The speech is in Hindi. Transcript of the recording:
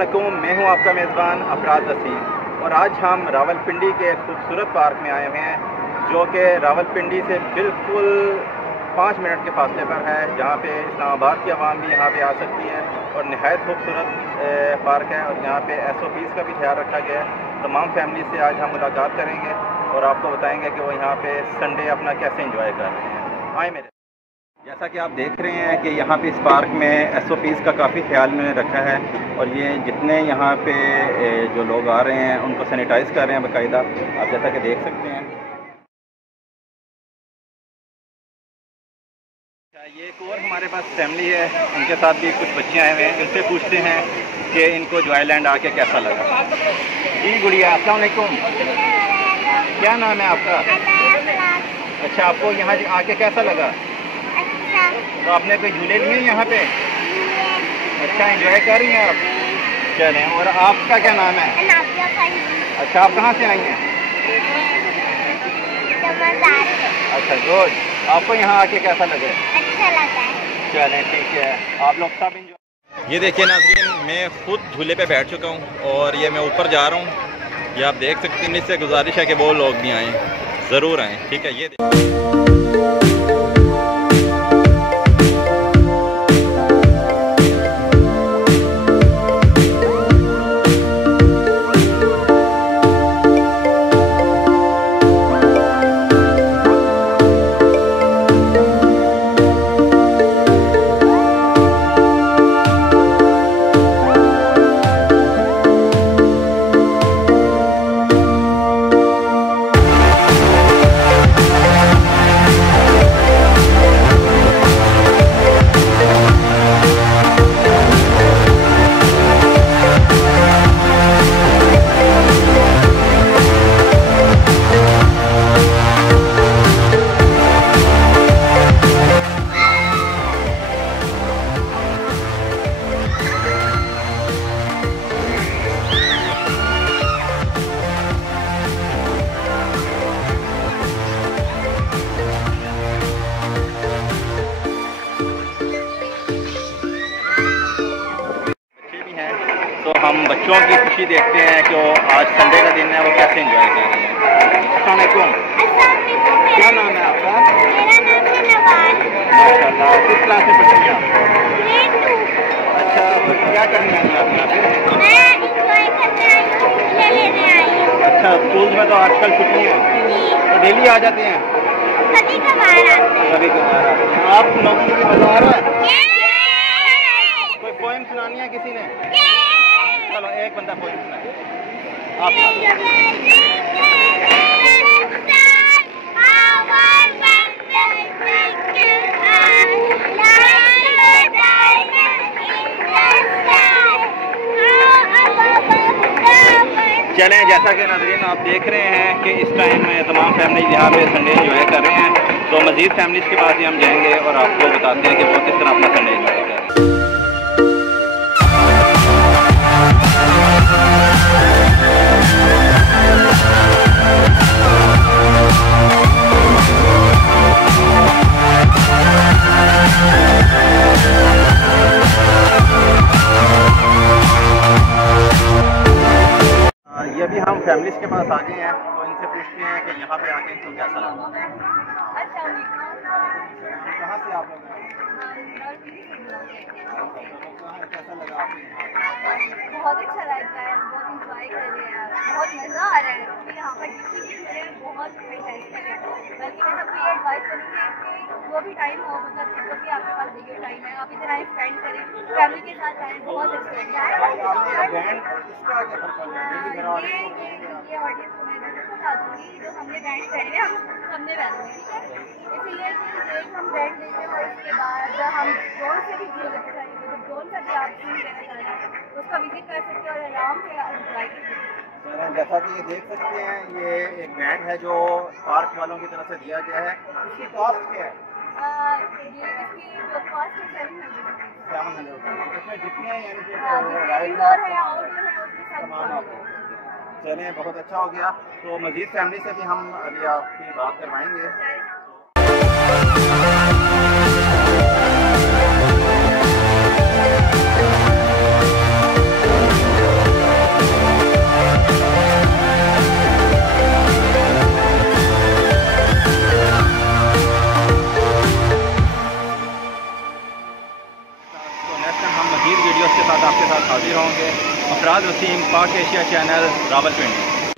अस्सलामुअलैकुम, मैं हूं आपका मेज़बान अफराद वसीम और आज हम रावलपिंडी के खूबसूरत पार्क में आए हुए हैं जो कि रावलपिंडी से बिल्कुल 5 मिनट के फासले पर है, जहां पे इस्लामाबाद की आवाम भी यहां पे आ सकती है और नहायत खूबसूरत पार्क है और यहां पे SOPs का भी ख्याल रखा गया है। तमाम फैमिली से आज हम मुलाकात करेंगे और आपको बताएंगे कि वो यहाँ पे संडे अपना कैसे इंजॉय कर रहे हैं। आए मेरे, जैसा कि आप देख रहे हैं कि यहाँ पे इस पार्क में SOPs का काफ़ी ख्याल मैंने रखा है और ये जितने यहाँ पे जो लोग आ रहे हैं उनको सैनिटाइज़ कर रहे हैं बाकायदा, आप जैसा कि देख सकते हैं। ये एक और हमारे पास फैमिली है, उनके साथ भी कुछ बच्चे आए हुए हैं, उनसे पूछते हैं कि इनको जॉयलैंड आके कैसा लगा। जी गुड़िया, अस्सलाम वालेकुम, क्या नाम है आपका? अच्छा, आपको यहाँ आके कैसा लगा? तो आपने कोई झूले लिए यहाँ पे? अच्छा, एंजॉय कर रही हैं आप? चलें, और आपका क्या नाम है? अच्छा, आप कहाँ से आई हैं? अच्छा गुड, आपको यहाँ आके कैसा लगे? अच्छा लगा। चलें ठीक है, आप लोग सब एंजॉय। ये देखिए नाज़रीन, मैं खुद झूले पे बैठ चुका हूँ और ये मैं ऊपर जा रहा हूँ। ये आप देख सकते हैं, इससे गुजारिश है कि वो लोग भी आएँ, ज़रूर आएँ। ठीक है, ये तो हम बच्चों की खुशी देखते हैं कि वो आज संडे का दिन है, वो कैसे एंजॉय कर रहे हैं। अस्सलाम वालेकुम, क्या नाम है आपका? माशाल्लाह, किस क्लास में पढ़ती हैं आप? अच्छा, तो क्या करने आई आप यहाँ पे? अच्छा, स्कूल में तो आजकल छुट्टी है, तो डेली आ जाते हैं? कभी कभार आते हैं। आप नौकरी की मजा आ रहा है? कोई पोएम सुनानी है किसी ने? चलो एक बंदा पोएम सुनाए, आप चलें। जैसा कि नाज़रीन आप देख रहे हैं कि इस टाइम में तमाम फैमिली यहाँ पे संडे एंजॉय कर रहे हैं, तो मज़ीद फैमिलीज़ के पास ही हम जाएंगे और आपको बताते हैं कि वो किस तरह अपना संडे एंजॉय करें। ये अभी हम फैमिलीज़ के पास आ गए हैं, तो इनसे पूछते हैं कि यहाँ पे आके इनको कैसा लगा। कहाँ से आप लोग हैं? कैसा लगा आपको? बहुत अच्छा लगता है, बहुत इंजॉय कर रहे हैं, बहुत मज़ा आ रहा है। यहाँ पर जितनी बहुत फैंटास्टिक है। बल्कि मैं सबको ये एडवाइस करूँगी कि जो भी टाइम हो, मतलब जो भी आपके पास देखिए टाइम है, आप इतना स्पेंड करें, फैमिली के साथ आएँ, बहुत अच्छा लगता है। ये ऑडियंस को मैं बता दूँगी, जो हमने बैंड पहने हैं, हम सबने पहने हैं, ठीक है? इसीलिए कि हम बैंड लेते हैं और उसके बाद हम ड्रोन से भी ड्रोन लेना चाहिए, तो ड्रोन का भी आप लेना चाहिए, उसका विजिट कर सकते हैं और आराम से एंजॉय कर सकते हैं। जैसा कि ये देख सकते हैं, ये एक बैंड है जो पार्क वालों की तरफ से दिया गया है। इसकी कॉस्ट क्या है? ये इसकी जो कॉस्ट है 700 रुपये। इसमें जितने इंडोर है आउटडोर है उसके साथ। चलें, बहुत अच्छा हो गया। तो मज़ीद फैमिली से भी हम अभी आपकी बात करवाएंगे। पाक एशिया चैनल रावलपिंडी।